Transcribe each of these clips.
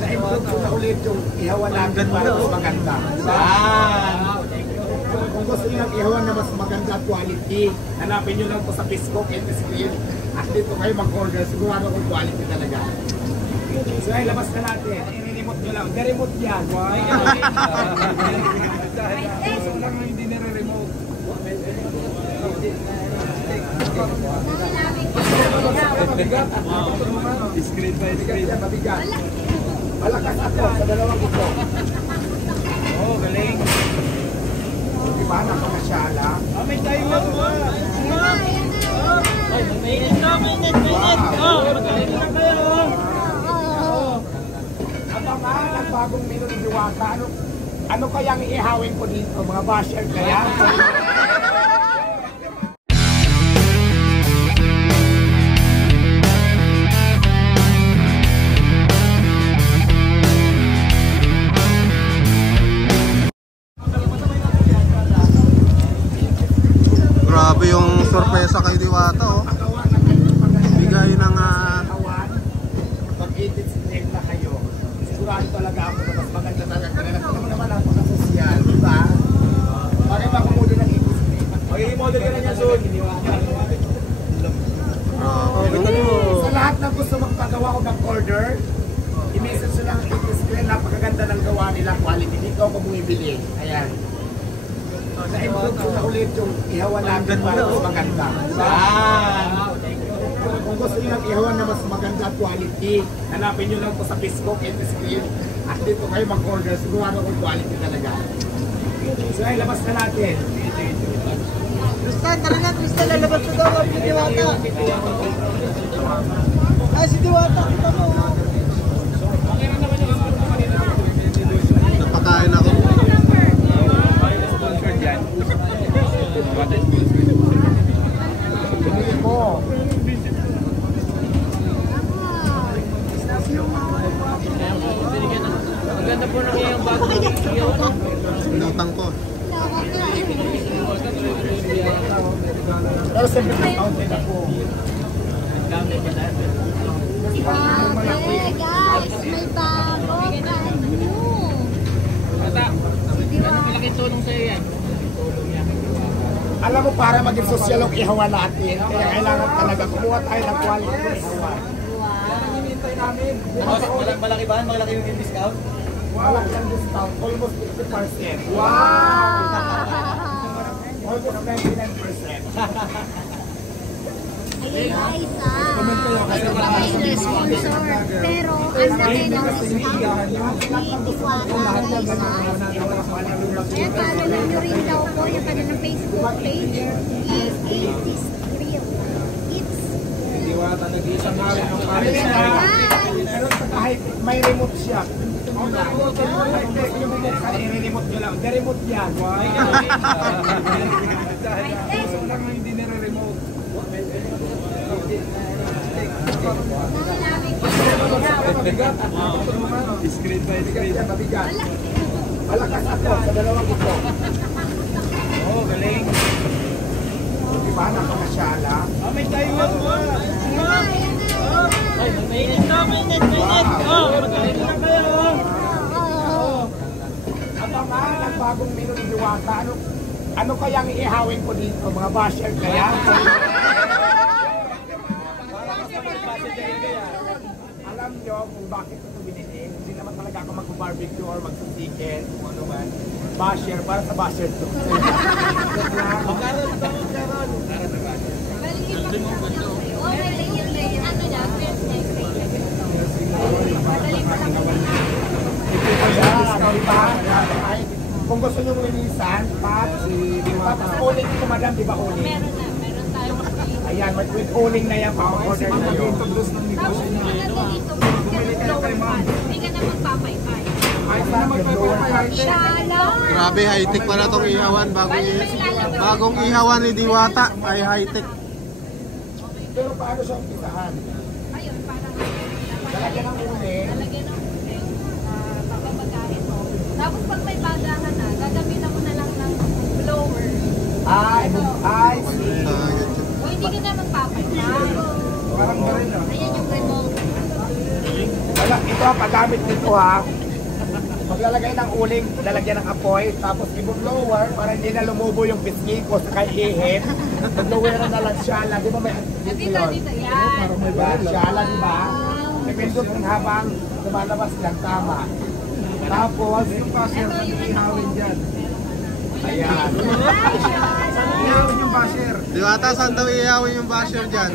Na-improve ko na ulit yung ihawan natin para mas maganda. Kung gusto nyo ng ihawan na mas maganda quality, hanapin nyo lang ito sa Facebook and screen. At dito kayo mag-order, sigurado kung quality talaga. So ay, labas na natin. I-remote nyo lang. De-remote yan. Gusto lang hindi nire-remote. Screen by screen. Malakas ako sa dalawang ito. Oh, galing. Diba nakamasyala? May timer mo. Minute. Abangan ang bagong menu ni Diwata. Ano kayang iihawin ko dito? Mga basher kaya? Grabe yung sorpresa kay Diwata, oh. Bigay ng pag-edit stream na kayo. Sigurado talaga ako na mas maganda talaga. Kung naman ako na social, diba? Bakit ako muli ng edit stream? I-remodel ka na niya soon. Sa lahat na gusto magpagawa ko ng order, i-message sila ng edit stream. Napakaganda ng gawa nila, quality. Dito ako bumibili. Ayan. Na-improve ko na ulit yung ihawan natin para mas maganda. Kung gusto nyo ng ihawan na mas maganda quality, hanapin nyo lang ito sa Facebook and screen. At dito kayo mag-order, sigurado kung quality talaga. So ay, labas na natin. Tristan, tara na Tristan, lalabas na daw ang Diwata. Ay, si Diwata, kita mo. napakain ako. Maganda po ng iyong bago ng iyo. Pinutang ko. Pero siyempre nag-counted ako. Grabe guys, may bago brand new. Malaki tulong sa'yo yan. Alam mo, para maging social ang ihawan natin, kaya kailangan talaga kumuha tayo ng quality ng ihawan. Malaki ba? Malaki yung discount? Malaki ang discount, almost 50%. Wow! Almost 99%. Ayun guys, ayun sponsor. Pero ang laki ng discount ni Diwata guys. Kaya follow nyo rin daw po yung kanilang Facebook page. It's Grill. It's Diwata, nag-iisang araw ng pero kahit may remote siya. Yung bubuksan, i-remote nyo lang. De-remote yan. Gusto lang hindi nire-remote. Screen by screen. Malakas ako sa dalawang ito. Oh, galing. Diba nakamasyala? May timer mo. Minute. Abangan ang bagong menu ni Diwata. Ano kayang iihawin ko dito? Mga basher kaya? Alam nyo kung bakit ito binili. Hindi naman talaga ako mag-barbecue or mag-chicken kung ano man. Basher, para sa basher to. Kung gusto nyo linisan, tapos uling ito madam, di ba uling? meron tayong Ayan, with uling na yan, pa-order na yun. tapos maganda dito po, hindi ka na magpapaypay. Shala! Grabe, high-tech pala itong ihawan. Bagong ihawan ni Diwata ay high-tech. Pero paano siya umpisahan? Ayun, parang Lalagyan ng uling. papabagahin mo. Tapos pag may bagahan na, gagamitan mo na lang ng blower. Ay, see. O hindi ka na magpapaypay. Parang gano'n na. Ayan yung remote. ito ang paggamit nito ha. Maglalagay ng uling, lalagyan ng apoy, tapos i-blower para hindi na lumubo yung pisngi ko sa kaihihin. Mag-blower na lang syala, di ba may dito yun? Parang may ba? Syala, di ba? Dependot kung habang lumalabas lang, tama. Tapos, yung basher, ihawin dyan. Ayan. Ihawin yung basher. Diwata, saan daw ihawin yung basher dyan?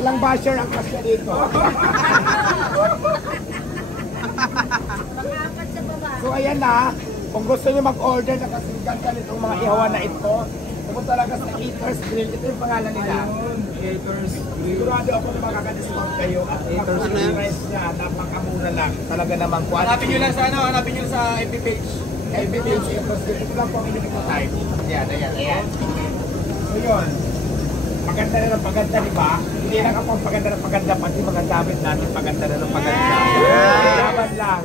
Ilang basher ang kasya dito? So ayan na, kung gusto niyo mag-order na kasi ganitong mga ihawan na ito, pumunta lang sa Eaters Grill. Ito yung pangalan nila. Eaters Grill. Sigurado ako na makaka-discount kayo at price niya, napakamura lang. Talaga namang quality. Hanapin nyo lang sa ano, hanapin nyo sa FB page. FB page, Eaters Grill. Ito lang po ang inibig ko type. Ayan. So yun. Maganda na ng paganda, di ba? Hindi lang ako ang paganda ng paganda, pati mga gamit natin paganda na ng paganda. Laban lang.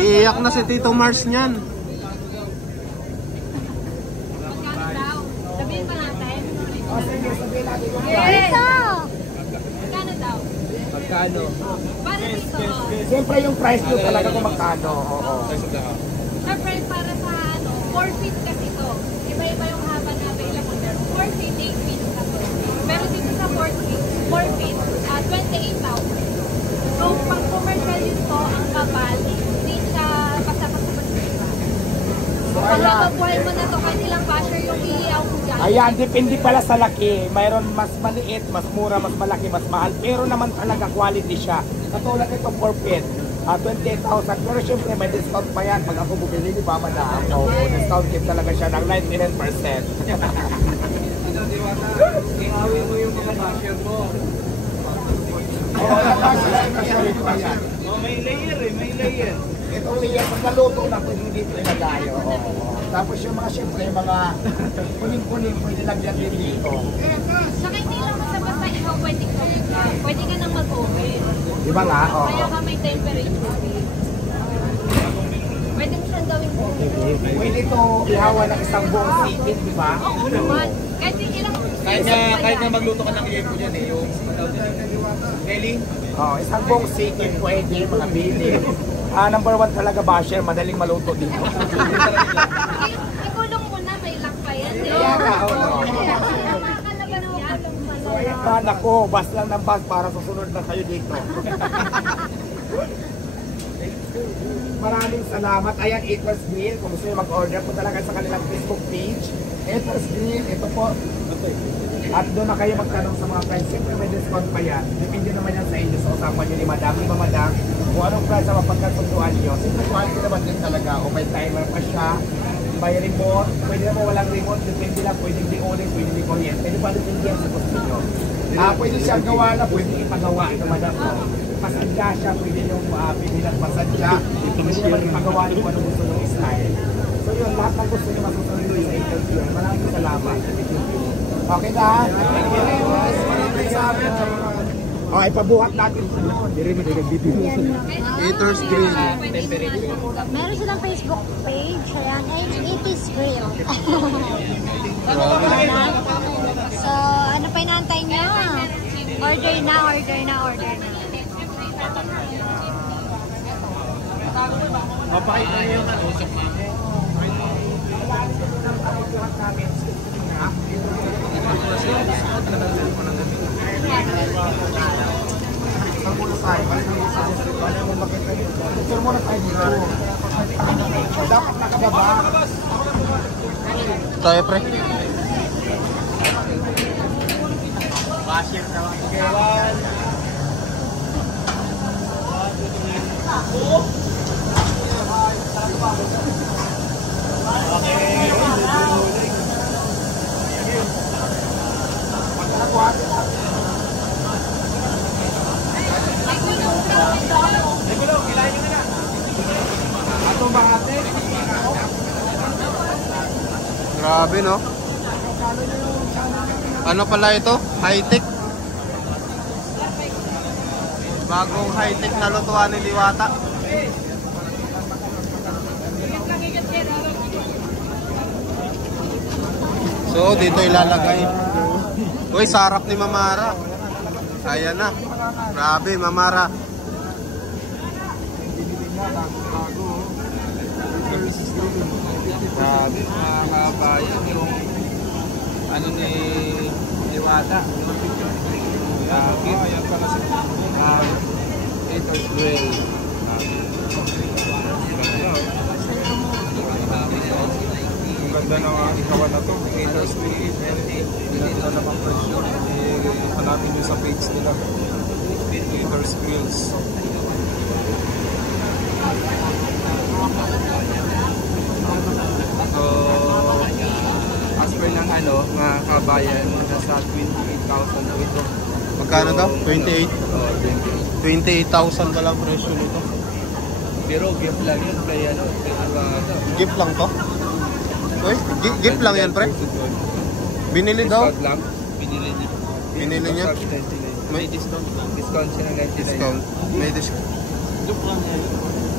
Iiyak na si Tito Mars niyan. Sabihin pa natin. O sige, sabihin natin yung Ito! Magkano daw? Magkano? Para dito. siyempre yung price nyo talaga kung magkano. Oo. Siyempre para sa 4 feet kasi ito. Iba-iba yung haba na available there. 4 feet, 8 feet na to. Pero dito sa 4 feet, 28,000. So, pang commercial yun to, ang kapal, hindi siya basta-basta magsipa. So, pag buhay mo na to, kahit ilang basher yung iiyaw mo dyan. Ayan, depende pala sa laki. Mayroon mas maliit, mas mura, mas malaki, mas mahal. Pero naman talaga quality siya. Katulad nito 4 feet, 28,000. Pero syempre may discount pa yan. Pag ako bumili, di ba madam? Oo, discount kit talaga siya ng 99%. Ihawin mo yung mga basher mo. Oo, yan. Oh, may layer. Itong liyan, pag naluto na, pwede dito ilagay. Oo. Tapos yung mga syempre, mga kuning-kuning, pwede lagyan din dito. Saka hindi lang basta-basta ikaw pwede ka nang mag-oven. Di ba nga? Oo. Kaya ka may temperature. Pwede mo siyang gawin Pwede ito ihawa ng isang buong sikin, di ba? Oo naman. Kahit Kahit na magluto ka ng lipo dyan eh, yung belly. Oh, isang buong sikin pwede, mga bili. Number 1 talaga basher, madaling maluto dito. ikulong mo na, may lock pa yan. Kaya nga, oo. Makakalaban mo kulong pa So ayan pa, nako, bus lang ng bus para susunod na kayo dito. Maraming salamat. Ayan, Eaters Grill. Kung gusto nyo mag-order po talaga sa kanilang Facebook page. Eaters Grill, ito po. At doon na kayo magtanong sa mga price. Siyempre may discount pa yan. Depende naman yan sa inyo. Sa usapan nyo ni Madam. Di ba Madam? Kung anong price na mapagkatunduan nyo. Siyempre quality naman din talaga. O may timer pa siya. May remote. Pwede naman walang remote. Depende lang. Pwede di ulit. Pwede di kuryente. Pwede pa depende yan sa gusto nyo. Pwede siyang gawa na. Pwede ipagawa. Ito Madam ko. Pasadya siya. Pwede yung pinilang pasadya. Pwede naman ipagawa nyo kung ano gusto nyo style. So yun. Lahat ng gusto nyo masusunod nyo sa interview. Maraming salamat. Okay na? Okay, ipabuhat natin. Eaters Grill. Meron silang Facebook page. Ayan, Eaters Grill. So, ano pa inaantay nyo? Order na. Mapakita niyo yung usap namin. Picture muna tayo dito. Dapat nakababa. Tayo pre. Basher na lang. Okay, 1. Grabe no? Ano pala ito? High-tech? Bagong high-tech na lutuan ni Diwata. So, dito ilalagay. Uy, sarap ni Mamara. Ayan na. Grabe, mamara. Grabe, mga kabayan, yung ano ni Diwata. Grabe. Haters Grill. Ang ganda ng ikawan na to, Haters Grill. Ilan na naman presyo. Hanapin nyo sa page nila. Haters Grills. So, as per ng ano, mga kabayan, nasa 28,000 po ito. Magkano daw? 28? Oh, 28. 28,000 pa lang presyo nito. Pero gift lang yun, kaya ano, Gift lang to? Uy, gift lang yan, pre? Binili daw? discount lang, binili niya. Binili niya? May discount lang. Discount siya ng 99. Discount. May discount. Joke lang yan.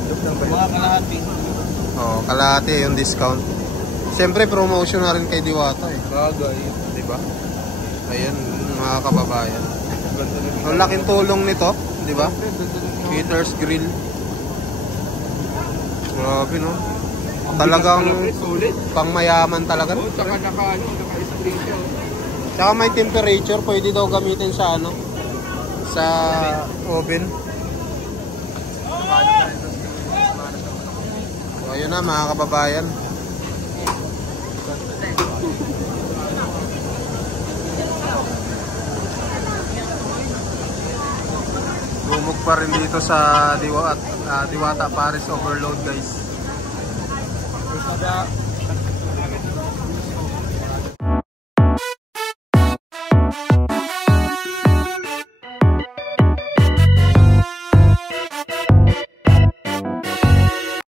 Joke lang ba yun? Mga kalahati. Oo, kalahati yung discount. Siyempre, promotion na rin kay Diwata eh. Bagay. Diba? Ayan, mga kababayan. Ang laking tulong nito, di ba? Haters Grill. Grabe, no? Talagang sulit. pangmayaman talaga. Oh, tsaka naka-spray siya. Tsaka may temperature, pwede daw gamitin sa ano? Sa oven. So, ayun na mga kababayan. Bumog pa rin dito sa Diwata Paris Overload, guys.